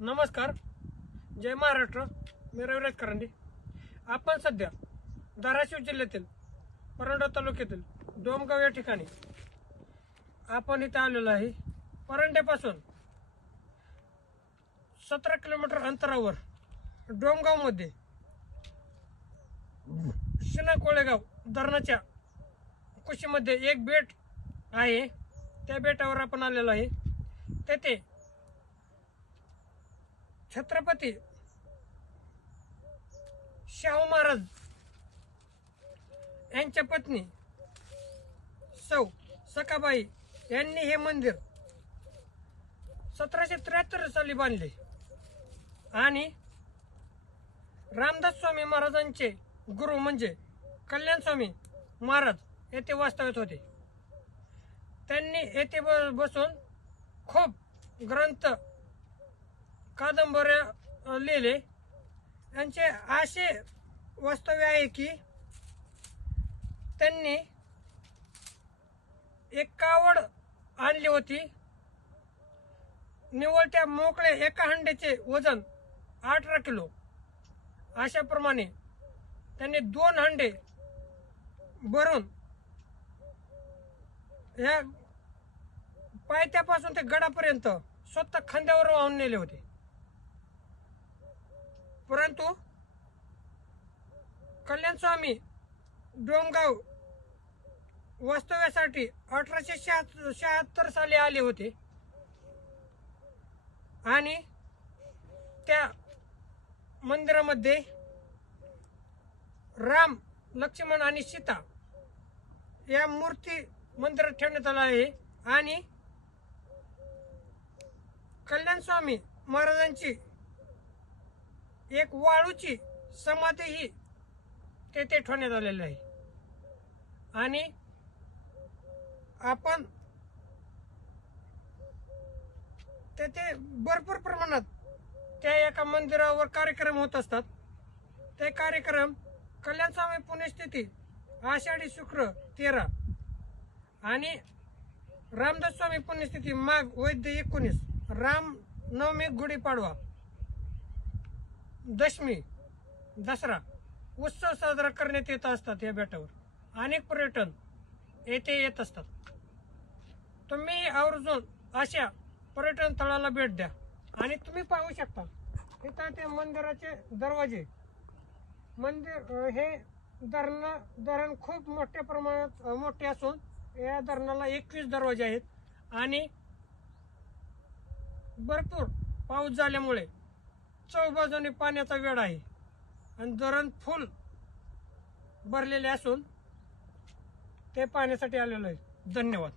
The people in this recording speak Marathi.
नमस्कार, जय महाराष्ट्र. मी रविराज करंडे. आपण सध्या धाराशिव जिल्ह्यातील परंडा तालुक्यातील डोमगाव या ठिकाणी आपण इथे आलेलो आहे. परंड्यापासून 17 किलोमीटर अंतरावर डोमगाव मध्ये शिना-कोळेगाव धरणाच्या कुशीमध्ये एक बेट आहे. त्या बेटावर आपण आलेलो आहे. तेथे छत्रपती शाहू महाराज यांच्या पत्नी सौ सखाबाई यांनी हे मंदिर 1773 साली बांधले आणि रामदास स्वामी महाराजांचे गुरु म्हणजे कल्याण स्वामी महाराज येथे वास्तव्यात होते. त्यांनी येथे बसून खूप ग्रंथ कादंबऱ्या लिहिले. यांचे असे वास्तव्य आहे की त्यांनी एक कावड आणली होती. निव्वळ मोकळे एका हंड्याचे वजन 18 किलो. अशाप्रमाणे त्यांनी 2 हंडे भरून या पायथ्यापासून ते गडापर्यंत स्वतः खांद्यावर वाहून नेले होते. परंतु कल्याण स्वामी डोमगाव वास्तव्यासाठी 1876 साली आले होते आणि त्या मंदिरामध्ये राम, लक्ष्मण आणि सीता या मूर्ती मंदिरात ठेवण्यात आल्या आहे. आणि कल्याण स्वामी महाराजांची एक वाळूची समाधीही तेथे ठेवण्यात आलेली आहे. आणि आपण तेथे भरपूर प्रमाणात त्या एका मंदिरावर कार्यक्रम होत असतात. ते कार्यक्रम कल्याण स्वामी पुण्यतिथी आषाढी शुक्र 13 आणि रामदास स्वामी पुण्यतिथी माघ वैद्य 19, राम नवमी, गुढीपाडवा, दशमी, दसरा उत्सव साजरा करण्यात येत असतात. या बेटावर अनेक पर्यटन येथे येत असतात. तुम्ही आवर्जून अशा पर्यटन स्थळाला भेट द्या. आणि तुम्ही पाहू शकता इथं ते मंदिराचे दरवाजे. मंदिर हे धरण खूप मोठ्या प्रमाणात मोठे असून या धरणाला 21 दरवाजे आहेत. आणि भरपूर पाऊस झाल्यामुळे चौबाजूने पाण्याचा वेढा आहे आणि धरण फुल भरलेले असून ते पाहण्यासाठी आलेलो आहे. धन्यवाद.